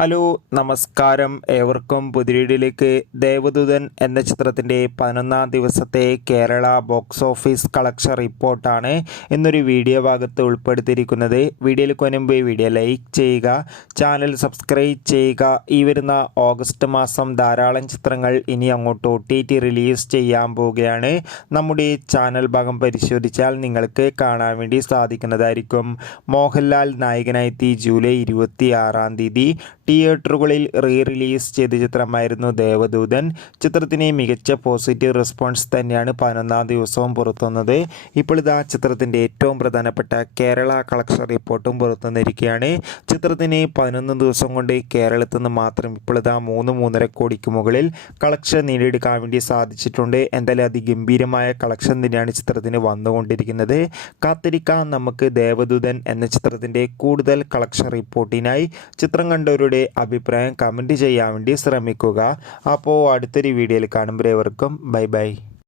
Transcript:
Hello നമസ്കാരം ഏവർക്കും പുതിയയിലേക്ക് ദേവദൂതൻ എന്ന ചിത്രത്തിൻ്റെ 11-ാം ദിവസത്തെ കേരള ബോക്സ് ഓഫീസ് കളക്ഷൻ റിപ്പോർട്ടാണ് ഇന്നൊരു വീഡിയോ ഭാഗത്ത് ഉൾപ്പെടുത്തിയിരിക്കുന്നത്. വീഡിയോയിൽ മുൻപ് വീഡിയോ ലൈക്ക് ചെയ്യുക, ചാനൽ സബ്സ്ക്രൈബ് ചെയ്യുക. ഈ വരുന്ന ഓഗസ്റ്റ് മാസം ധാരാളം ചിത്രങ്ങൾ ഇനി അങ്ങോട്ട് OTT റിലീസ് ചെയ്യാൻ പോവുകയാണ്. നമ്മുടെ ചാനൽ ഭാഗം പരിശോധിച്ചാൽ നിങ്ങൾക്ക് കാണാൻ വേണ്ടി സാധിക്കുന്നതായിരിക്കും. മോഹൻലാൽ നായകനായെത്തി ജൂലൈ 26-ാം തീയതി തിയേറ്ററുകളിൽ റിലീസ് ചെയ്ത ചിത്രമായിരുന്നു ദേവദൂതൻ. ചിത്രത്തിന് മികച്ച പോസിറ്റീവ് റെസ്പോൺസ് തന്നെയാണ് 11-ാം ദിവസവും പുറത്തുവന്നത്. ഇപ്പോൾ ഇതാ ചിത്രത്തിൻ്റെ ഏറ്റവും പ്രധാനപ്പെട്ട കേരള കളക്ഷൻ റിപ്പോർട്ടും പുറത്തുവന്നിരിക്കുകയാണ്. ചിത്രത്തിന് 11 ദിവസം കൊണ്ട് കേരളത്തിൽ നിന്ന് മാത്രം ഇപ്പോൾ ഇതാ 3-3.5 കോടിക്ക് മുകളിൽ കളക്ഷൻ നേടിയെടുക്കാൻ വേണ്ടി സാധിച്ചിട്ടുണ്ട്. എന്തായാലും അതിഗംഭീരമായ കളക്ഷൻ തന്നെയാണ് ചിത്രത്തിന് വന്നുകൊണ്ടിരിക്കുന്നത്. കാത്തിരിക്കാം നമുക്ക് ദേവദൂതൻ എന്ന ചിത്രത്തിൻ്റെ കൂടുതൽ കളക്ഷൻ റിപ്പോർട്ടിനായി. ചിത്രം കണ്ടവരുടെ അഭിപ്രായം കമൻറ്റ് ചെയ്യാൻ വേണ്ടി ശ്രമിക്കുക. അപ്പോൾ അടുത്തൊരു വീഡിയോയിൽ കാണുമ്പോഴേവർക്കും ബൈ ബൈ.